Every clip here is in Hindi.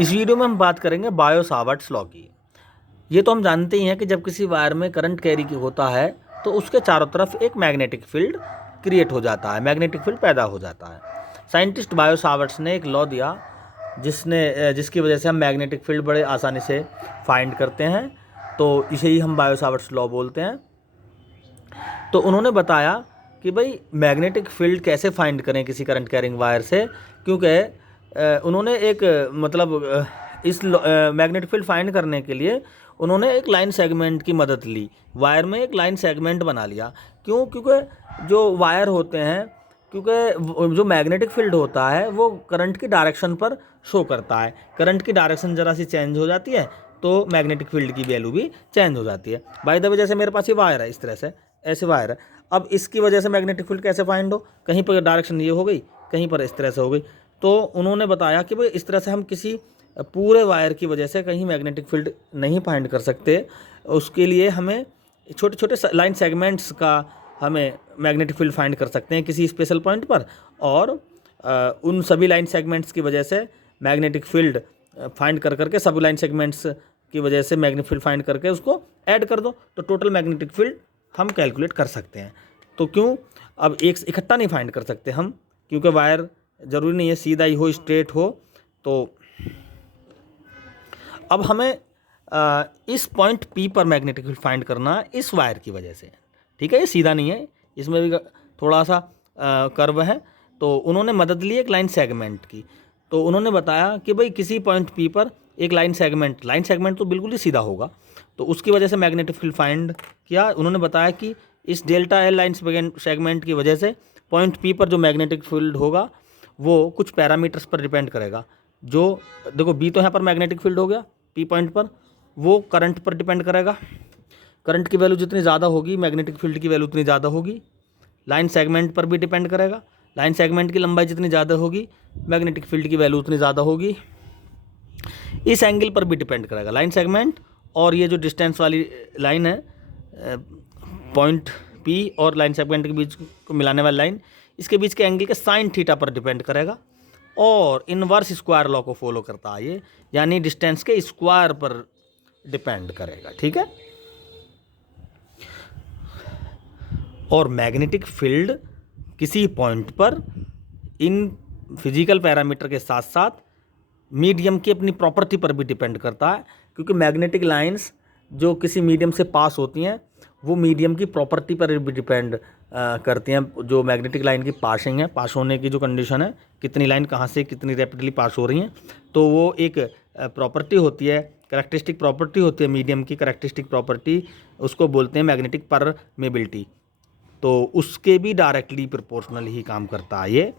इस वीडियो में हम बात करेंगे बायो सावर्ट्स लॉ की। ये तो हम जानते ही हैं कि जब किसी वायर में करंट कैरी होता है तो उसके चारों तरफ एक मैग्नेटिक फील्ड क्रिएट हो जाता है, मैग्नेटिक फील्ड पैदा हो जाता है। साइंटिस्ट बायो सावर्ट्स ने एक लॉ दिया जिसकी वजह से हम मैग्नेटिक फील्ड बड़े आसानी से फाइंड करते हैं, तो इसे ही हम बायो सावर्ट्स लॉ बोलते हैं। तो उन्होंने बताया कि भाई मैग्नेटिक फील्ड कैसे फाइंड करें किसी करंट कैरिंग वायर से, क्योंकि उन्होंने एक इस मैग्नेटिक फील्ड फाइंड करने के लिए उन्होंने एक लाइन सेगमेंट की मदद ली। वायर में एक लाइन सेगमेंट बना लिया। क्यों? क्योंकि जो वायर होते हैं, क्योंकि जो मैग्नेटिक फील्ड होता है वो करंट की डायरेक्शन पर शो करता है। करंट की डायरेक्शन ज़रा सी चेंज हो जाती है तो मैग्नेटिक फील्ड की वैल्यू भी चेंज हो जाती है। बाय द वे, जैसे मेरे पास ये वायर है, इस तरह से ऐसे वायर है। अब इसकी वजह से मैग्नेटिक फील्ड कैसे फाइंड हो? कहीं पर डायरेक्शन ये हो गई, कहीं पर इस तरह से हो गई। तो उन्होंने बताया कि भाई इस तरह से हम किसी पूरे वायर की वजह से कहीं मैग्नेटिक फील्ड नहीं फाइंड कर सकते। उसके लिए हमें छोटे छोटे लाइन सेगमेंट्स का हमें मैग्नेटिक फील्ड फाइंड कर सकते हैं किसी स्पेशल पॉइंट पर, और उन सभी लाइन सेगमेंट्स की वजह से मैग्नेटिक फील्ड फाइंड कर करके सभी लाइन सेगमेंट्स की वजह से मैग्नेटिक फील्ड फाइंड करके उसको ऐड कर दो तो टोटल मैग्नेटिक फील्ड हम कैलकुलेट कर सकते हैं। तो क्यों? अब एक इकट्ठा नहीं फाइंड कर सकते हम, क्योंकि वायर ज़रूरी नहीं है सीधा ही हो, स्ट्रेट हो। तो अब हमें इस पॉइंट P पर मैग्नेटिक फील्ड फाइंड करना है इस वायर की वजह से। ठीक है, ये सीधा नहीं है, इसमें भी थोड़ा सा कर्व है। तो उन्होंने मदद ली एक लाइन सेगमेंट की। तो उन्होंने बताया कि भाई किसी पॉइंट P पर एक लाइन सेगमेंट तो बिल्कुल ही सीधा होगा, तो उसकी वजह से मैग्नेटिक फील्ड फाइंड किया। उन्होंने बताया कि इस डेल्टा एल लाइन सेगमेंट की वजह से पॉइंट P पर जो मैग्नेटिक फील्ड होगा वो कुछ पैरामीटर्स पर डिपेंड करेगा। जो देखो, B तो यहाँ पर मैग्नेटिक फील्ड हो गया, P पॉइंट पर वो करंट पर डिपेंड करेगा। करंट की वैल्यू जितनी ज़्यादा होगी मैग्नेटिक फील्ड की वैल्यू उतनी ज़्यादा होगी। लाइन सेगमेंट पर भी डिपेंड करेगा, लाइन सेगमेंट की लंबाई जितनी ज़्यादा होगी मैग्नेटिक फील्ड की वैल्यू उतनी ज़्यादा होगी। इस एंगल पर भी डिपेंड करेगा, लाइन सेगमेंट और ये जो डिस्टेंस वाली लाइन है पॉइंट P और लाइन सेगमेंट के बीच को मिलाने वाली लाइन, इसके बीच के एंगल के साइन थीटा पर डिपेंड करेगा। और इनवर्स स्क्वायर लॉ को फॉलो करता है ये, यानी डिस्टेंस के स्क्वायर पर डिपेंड करेगा। ठीक है, और मैग्नेटिक फील्ड किसी पॉइंट पर इन फिजिकल पैरामीटर के साथ साथ मीडियम की अपनी प्रॉपर्टी पर भी डिपेंड करता है, क्योंकि मैग्नेटिक लाइंस जो किसी मीडियम से पास होती हैं वो मीडियम की प्रॉपर्टी पर भी डिपेंड करती हैं। जो मैग्नेटिक लाइन की पासिंग है, पास होने की जो कंडीशन है, कितनी लाइन कहाँ से कितनी रैपिडली पास हो रही हैं, तो वो एक प्रॉपर्टी होती है, करेक्टरिस्टिक प्रॉपर्टी होती है मीडियम की। करेक्टरिस्टिक प्रॉपर्टी उसको बोलते हैं मैग्नेटिक परमेबिलिटी। तो उसके भी डायरेक्टली प्रोपोर्शनल ही काम करता है ये।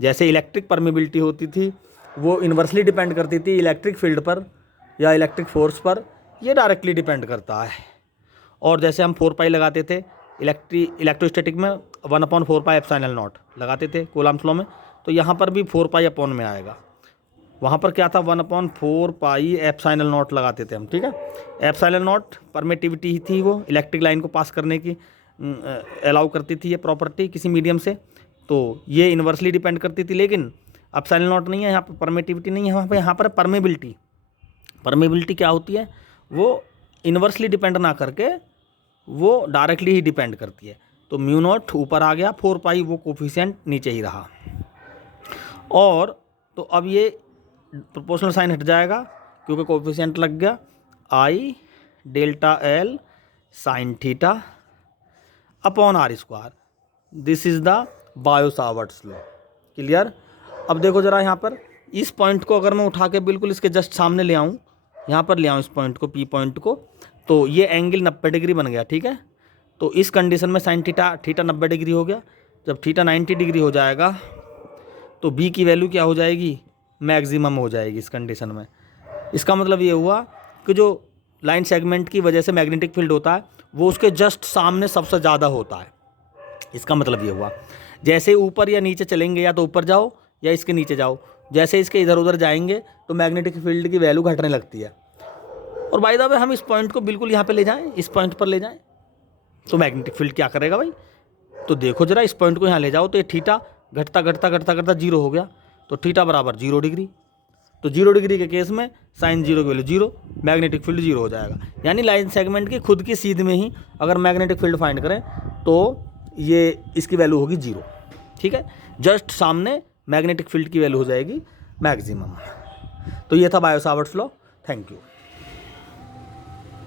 जैसे इलेक्ट्रिक परमेबिलिटी होती थी वो इन्वर्सली डिपेंड करती थी इलेक्ट्रिक फील्ड पर या इलेक्ट्रिक फोर्स पर, ये डायरेक्टली डिपेंड करता है। और जैसे हम 4 पाई लगाते थे इलेक्ट्रोस्टैटिक में 1/4 पाई एप्सिलॉन नॉट लगाते थे कूलम्ब्स लॉ में, तो यहाँ पर भी 4 पाई अपॉन में आएगा। वहाँ पर क्या था, 1/4 पाई एप्सिलॉन नॉट लगाते थे हम। ठीक है, एप्सिलॉन नॉट परमिटिविटी ही थी, वो इलेक्ट्रिक लाइन को पास करने की अलाउ करती थी ये प्रॉपर्टी किसी मीडियम से, तो ये इन्वर्सली डिपेंड करती थी। लेकिन एप्सिलॉन नॉट नहीं है यहाँ पर, परमिटिविटी नहीं है यहाँ पर परमेबिलिटी। परमेबिलिटी क्या होती है, वो इन्वर्सली डिपेंड ना करके वो डायरेक्टली ही डिपेंड करती है। तो म्यू नॉट ऊपर आ गया, 4 पाई वो कोफिशिएंट नीचे ही रहा। और तो अब ये प्रोपोर्शनल साइन हट जाएगा क्योंकि कोफिशिएंट लग गया, I delta L sine theta upon R square. This is the Biot Savart's law. Clear? अब देखो ज़रा यहाँ पर इस पॉइंट को अगर मैं उठा के बिल्कुल इसके जस्ट सामने ले आऊँ, यहाँ पर ले आऊँ इस पॉइंट को, P पॉइंट को, तो ये एंगल 90 डिग्री बन गया। ठीक है, तो इस कंडीशन में साइन थीटा 90 डिग्री हो गया। जब थीटा 90 डिग्री हो जाएगा तो B की वैल्यू क्या हो जाएगी, मैक्सिमम हो जाएगी इस कंडीशन में। इसका मतलब ये हुआ कि जो लाइन सेगमेंट की वजह से मैग्नेटिक फील्ड होता है वो उसके जस्ट सामने सबसे ज़्यादा होता है। इसका मतलब ये हुआ, जैसे ऊपर या नीचे चलेंगे या तो ऊपर जाओ या इसके नीचे जाओ, जैसे इसके इधर उधर जाएंगे तो मैग्नेटिक फील्ड की वैल्यू घटने लगती है। और बाय द वे हम इस पॉइंट को बिल्कुल यहाँ पे ले जाएं, इस पॉइंट पर ले जाएं, तो मैग्नेटिक फील्ड क्या करेगा भाई, तो देखो जरा इस पॉइंट को यहाँ ले जाओ तो ये थीटा घटता घटता घटता घटता 0 हो गया, तो थीटा बराबर 0 डिग्री। तो 0 डिग्री के केस में साइन 0 की वैल्यू 0, मैग्नेटिक फील्ड 0 हो जाएगा। यानी लाइन सेगमेंट की खुद की सीध में ही अगर मैग्नेटिक फील्ड फाइंड करें तो ये इसकी वैल्यू होगी 0, ठीक है। जस्ट सामने मैग्नेटिक फील्ड की वैल्यू हो जाएगी मैक्सिमम। तो ये था bio Savart's law. Thank you.